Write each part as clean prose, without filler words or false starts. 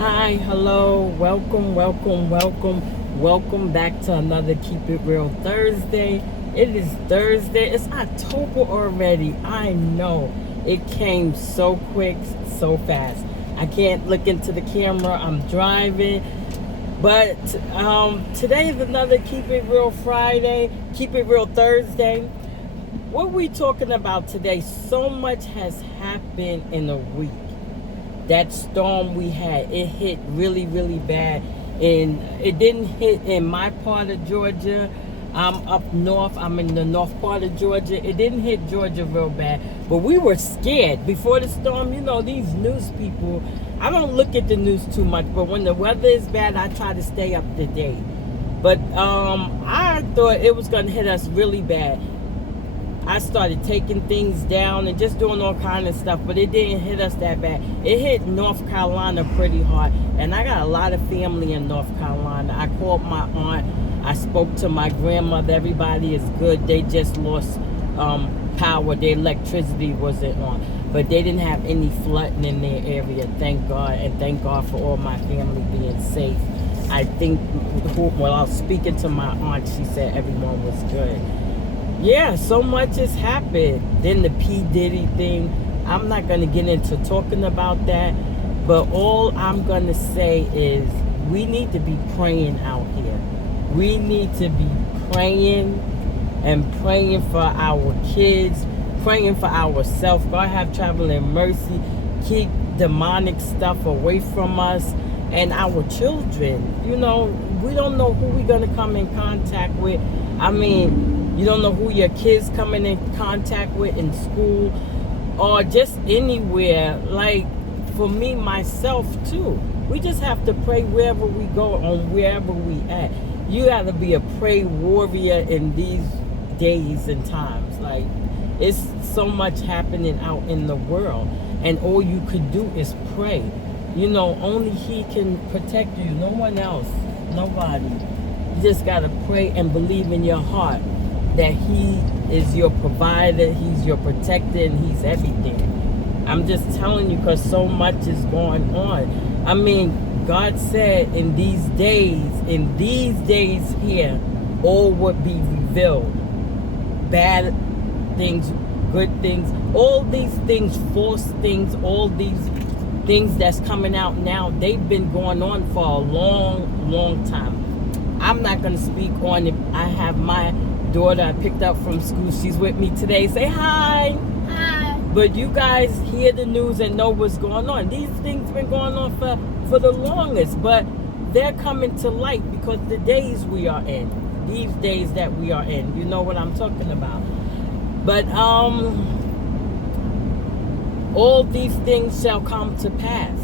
Hi, hello, welcome back to another Keep It Real Thursday. It is Thursday, it's October already. I know it came so quick, so fast. I can't look into the camera, I'm driving. But today is another Keep It Real Friday, Keep It Real Thursday. What we talking about today? So much has happened in a week. That storm we had, it hit really, really bad. And it didn't hit in my part of Georgia. I'm up north. I'm in the north part of Georgia. It didn't hit Georgia real bad. But we were scared before the storm. You know, these news people, I don't look at the news too much. But when the weather is bad, I try to stay up to date. But I thought it was going to hit us really bad. I started taking things down and just doing all kind of stuff, but it didn't hit us that bad. It hit North Carolina pretty hard, and I got a lot of family in North Carolina. I called my aunt. I spoke to my grandmother. Everybody is good. They just lost power. Their electricity wasn't on, but they didn't have any flooding in their area. Thank God, and thank God for all my family being safe. I think, well, I was speaking to my aunt. She said everyone was good. Yeah, so much has happened. Then the P. Diddy thing. I'm not going to get into talking about that. But all I'm going to say is we need to be praying out here. We need to be praying and praying for our kids, praying for ourselves. God have traveling mercy. Keep demonic stuff away from us and our children. You know, we don't know who we're going to come in contact with. I mean, you don't know who your kids coming in contact with in school or just anywhere. Like for me, myself too. We just have to pray wherever we go on wherever we at. You got to be a pray warrior in these days and times. Like it's so much happening out in the world, and all you could do is pray. You know, only He can protect you. No one else. Nobody. You just got to pray and believe in your heart that He is your provider, He's your protector, and He's everything. I'm just telling you because so much is going on. I mean, God said in these days here, all would be revealed. Bad things, good things, all these things, false things, all these things that's coming out now, they've been going on for a long, long time. I'm not going to speak on it. I have my daughter I picked up from school. She's with me today. Say hi. Hi. But you guys hear the news and know what's going on. These things been going on for the longest, but they're coming to light because the days we are in, these days that we are in, you know what I'm talking about. But all these things shall come to pass,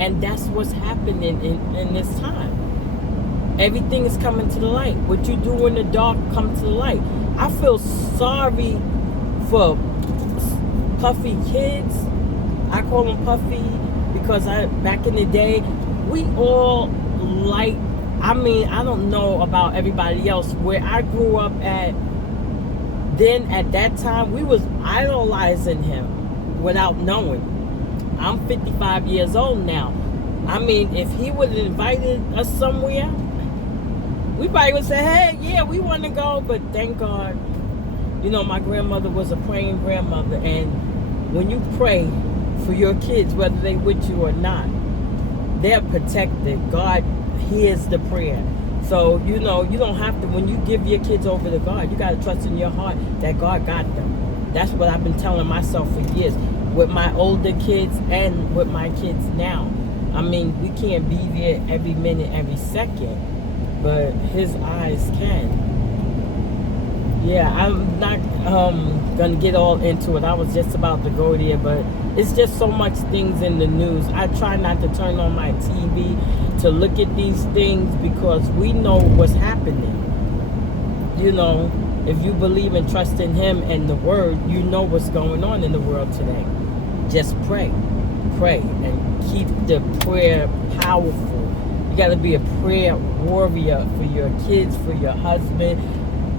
and that's what's happening in this time. Everything is coming to the light. What you do in the dark come to the light. I feel sorry for puffy kids. I call them puffy because back in the day, we all like, I mean, I don't know about everybody else. Where I grew up at that time, we was idolizing him without knowing. I'm 55 years old now. I mean, if he would have invited us somewhere, we probably would say, hey, yeah, we want to go. But thank God, you know, my grandmother was a praying grandmother. And when you pray for your kids, whether they with you or not, they're protected. God hears the prayer. So, you know, you don't have to, when you give your kids over to God, you got to trust in your heart that God got them. That's what I've been telling myself for years with my older kids and with my kids now. I mean, we can't be there every minute, every second, but His eyes can. Yeah, I'm not gonna get all into it. I was just about to go there, but it's just so much things in the news. I try not to turn on my TV to look at these things because we know what's happening. You know, if you believe and trust in Him and the Word, you know what's going on in the world today. Just pray, and keep the prayer powerful. You got to be a prayer warrior for your kids, for your husband,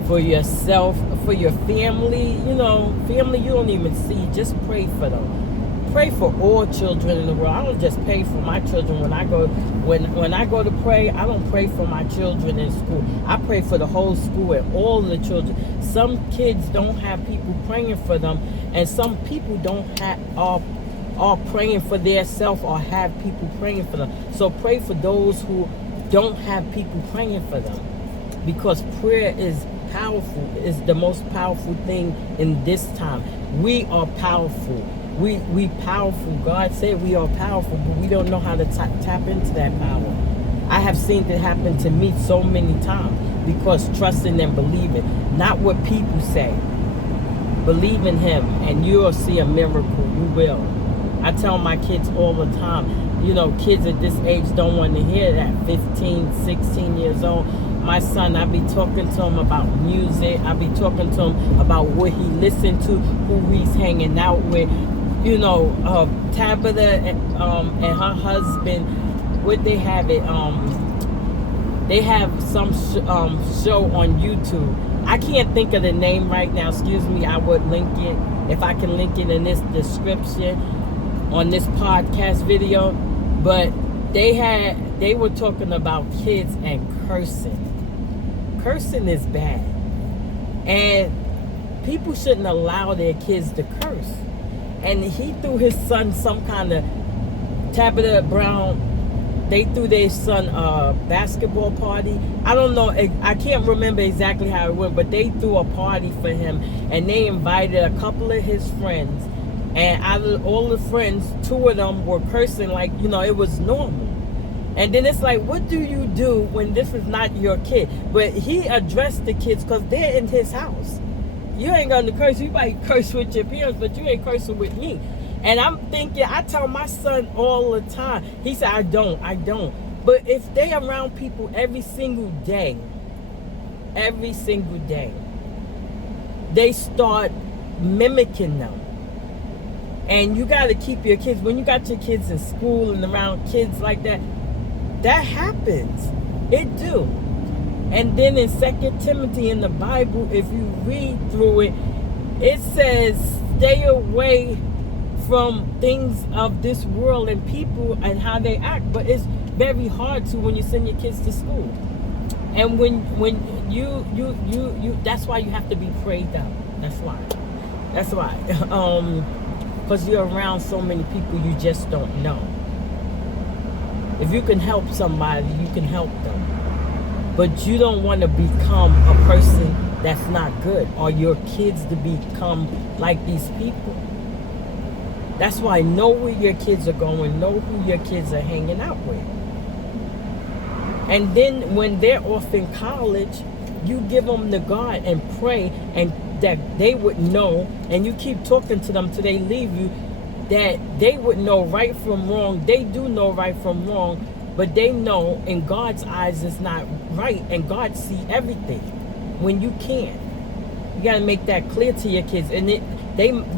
for yourself, for your family. You know, family you don't even see. Just pray for them. pray for all children in the world. I don't just pray for my children when I go to pray. I don't pray for my children in school. I pray for the whole school and all the children. Some kids don't have people praying for them, and some people don't have are praying for their self or have people praying for them. So pray for those who don't have people praying for them, because prayer is powerful. Is the most powerful thing in this time. We are powerful. We powerful. God said we are powerful, but we don't know how to tap into that power. I have seen it happen to me so many times, because trusting and believing, not what people say. Believe in him and you'll see a miracle. You will. I tell my kids all the time, kids at this age don't want to hear that. 15, 16 years old. My son, I be talking to him about music. I be talking to him about what he listened to, who he's hanging out with. Tabitha and her husband, what they have it, they have some show on YouTube. I can't think of the name right now. Excuse me. I would link it, if I can link it in this description on this podcast video. But they were talking about kids and cursing. Cursing is bad, and people shouldn't allow their kids to curse. And he threw his son some kind of, Tabitha Brown, they threw their son a basketball party. I don't know, I can't remember exactly how it went, but they threw a party for him, and they invited a couple of his friends, and out of all the friends, 2 of them were cursing like, it was normal. And then it's like, what do you do when this is not your kid? But he addressed the kids because they're in his house. You ain't going to curse. You might curse with your parents, but you ain't cursing with me. And I'm thinking, I tell my son all the time. He said, I don't. But if they around people every single day, they start mimicking them. And you got to keep your kids, when you got your kids in school and around kids like that, that happens. It do. And then in 2 Timothy in the Bible, if you read through it, it says stay away from things of this world and people and how they act. But it's very hard to when you send your kids to school. And when you that's why you have to be prayed out. That's why. Because you're around so many people you just don't know. If you can help somebody, you can help them. But you don't want to become a person that's not good, or your kids to become like these people. That's why know where your kids are going, know who your kids are hanging out with. And then when they're off in college, you give them to God and pray, and that they would know, and you keep talking to them till they leave you, that they would know right from wrong. They do know right from wrong, but they know in God's eyes it's not right, and God see everything when you can't. You got to make that clear to your kids. And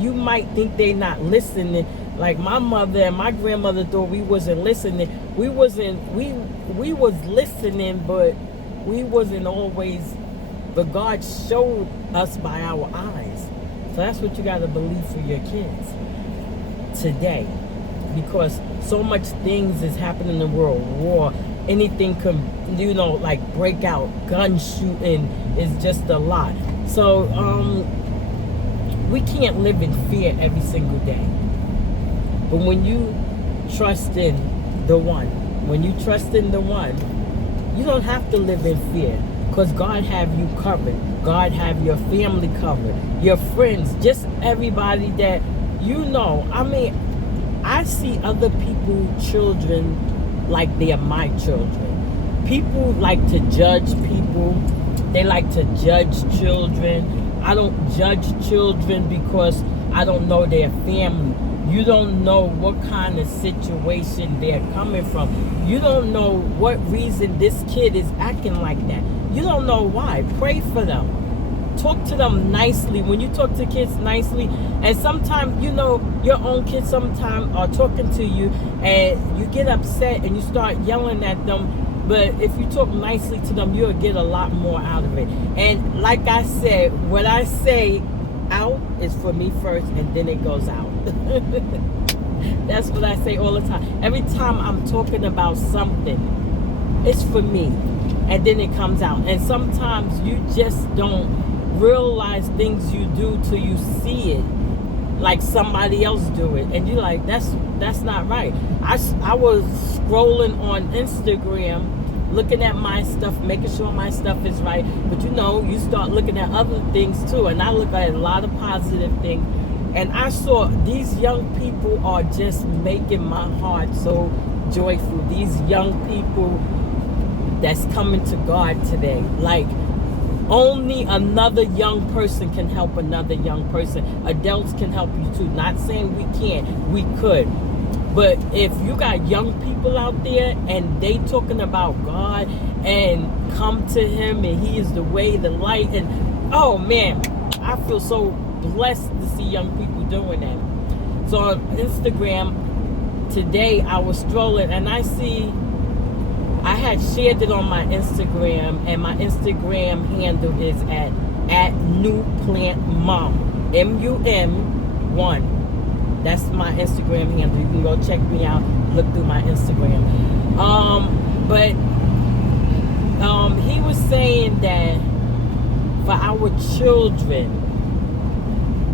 you might think they not listening. Like my mother and my grandmother thought we wasn't listening. We was listening, but we wasn't always. But God showed us by our eyes. So that's what you got to believe for your kids today, because so much things is happening in the world. War, anything can, like break out. Gun shooting is just a lot. So we can't live in fear every single day. But when you trust in the one, you don't have to live in fear, because God have you covered. God have your family covered, your friends, just everybody that I mean, I see other people's children like they are my children. People like to judge people. They like to judge children. I don't judge children because I don't know their family. You don't know what kind of situation they're coming from. You don't know what reason this kid is acting like that. You don't know why. Pray for them. Talk to them nicely. When you talk to kids nicely, and sometimes, your own kids sometimes are talking to you and you get upset and you start yelling at them. But if you talk nicely to them, you'll get a lot more out of it. And like I said, what I say out is for me first, and then it goes out. That's what I say all the time. Every time I'm talking about something, it's for me. And then it comes out. And sometimes you just don't realize things you do till you see it. Like somebody else do it. And you're like, that's not right. I was scrolling on Instagram, looking at my stuff, making sure my stuff is right. But you start looking at other things too. And I look at a lot of positive things. And I saw these young people are just making my heart so joyful. These young people that's coming to God today. Like, only another young person can help another young person. Adults can help you too. Not saying we can't, we could. But if you got young people out there and they talking about God and come to Him and He is the way, the light, and oh man, I feel so blessed to see young people doing that. So on Instagram today, I was strolling and I had shared it on my Instagram, and my Instagram handle is at newplantmom, MUM1. That's my Instagram handle. You can go check me out, look through my Instagram. But he was saying that for our children,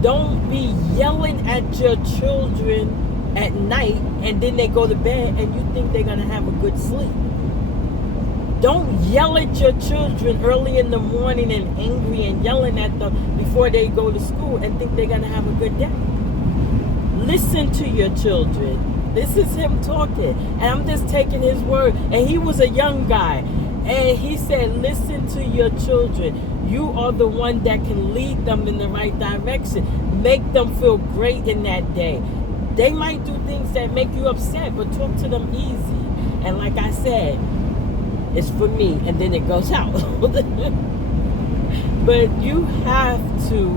don't be yelling at your children at night and then they go to bed and you think they're going to have a good sleep. Don't yell at your children early in the morning and angry and yelling at them before they go to school and think they're going to have a good day. Listen to your children. This is him talking. And I'm just taking his word. And he was a young guy. And he said, listen to your children. You are the one that can lead them in the right direction. Make them feel great in that day. They might do things that make you upset, but talk to them easy. And like I said, it's for me, and then it goes out. But you have to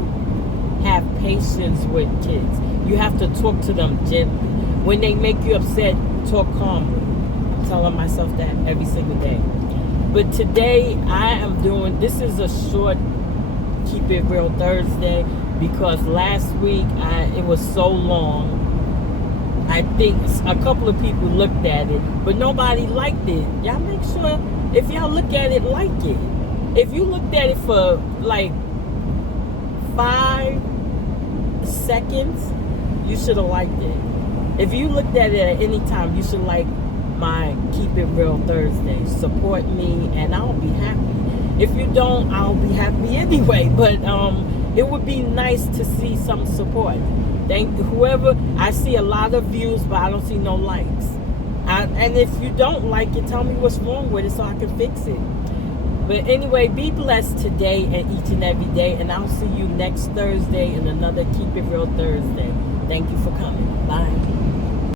have patience with kids. You have to talk to them gently. When they make you upset, talk calmly. I'm telling myself that every single day. But today, this is a short Keep It Real Thursday, because last week, it was so long. I think a couple of people looked at it, but nobody liked it. Y'all make sure, if y'all look at it, like it. If you looked at it for like 5 seconds, you should have liked it. If you looked at it at any time, you should like my Keep It Real Thursday. Support me and I'll be happy. If you don't, I'll be happy anyway. But it would be nice to see some support. Thank whoever. I see a lot of views, but I don't see no likes. And if you don't like it, tell me what's wrong with it so I can fix it. But anyway, be blessed today and each and every day. And I'll see you next Thursday in another Keep It Real Thursday. Thank you for coming. Bye.